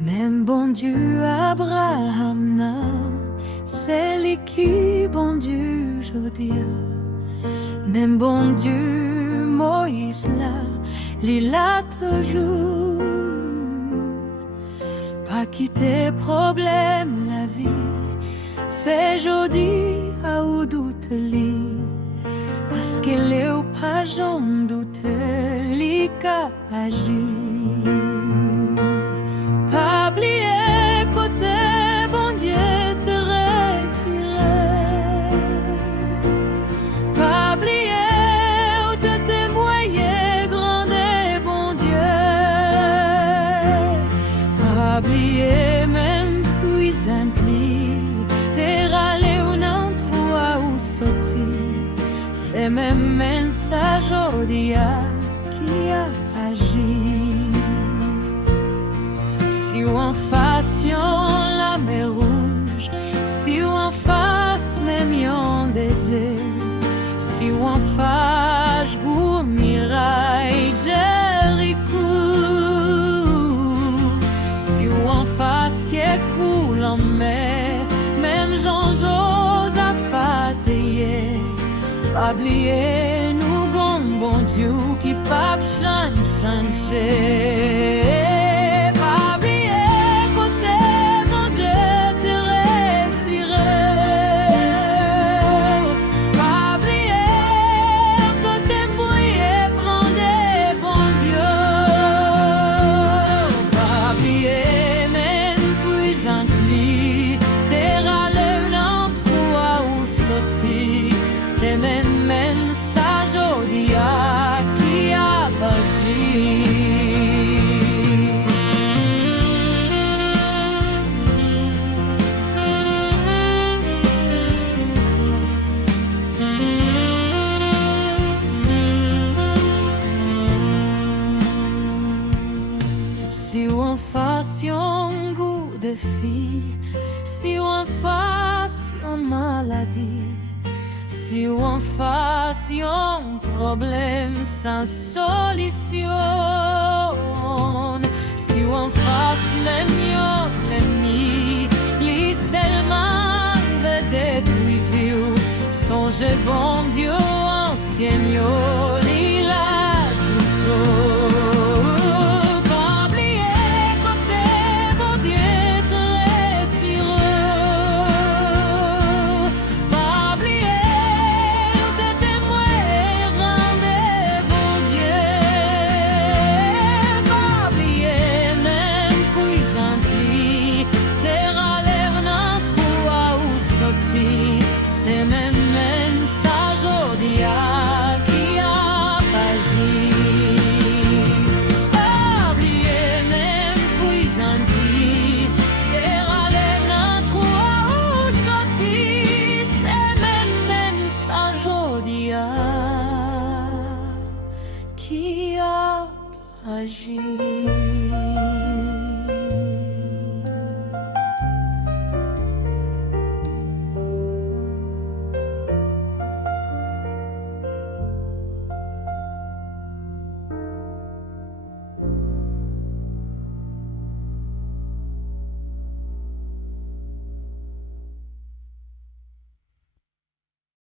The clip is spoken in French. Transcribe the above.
Même bon Dieu Abraham nam, c'est lui qui bon Dieu jodia. Même bon Dieu Moïse là, il a toujours pas quitté problème la vie. Fait jodi à ou doute li, parce qu'elle est au pas j'en doute li qu'a agi. Pas oublier côté bon Dieu te retirer. Pas oublier où te témoigner grand et bon Dieu. Pas oublier même puissant li, t'es râlé ou non toi ou sorti. C'est même message odia qui a agi. Si ou en face yon la mer rouge, si ou en face même yon désert, si ou en face ou miraille Jéricho, si ou en face qui coule en mer, même Jean-Josaphat hier. Pas oublier nous gon bon Dieu qui pas changer. Pas oublier côté bon Dieu te retirer. Pas oublier côté mouillé prendre bon Dieu. Pas oublier même puissant li, t'es râlé dans toi ou sorti. C'est même message odia qui a agi. Si ou en face yon goût de fille, si ou en face yon maladie, si ou en face yon problème sans solution, si ou en face l'ennemi, l'ennemi, li seulement veut détruire, songez bon Dieu ancien yo, li la tout. C'est même message odia qui a agi. Pas oublier même puissant dit, t'es râlé dans toi ou sorti. C'est même message odia qui a agi.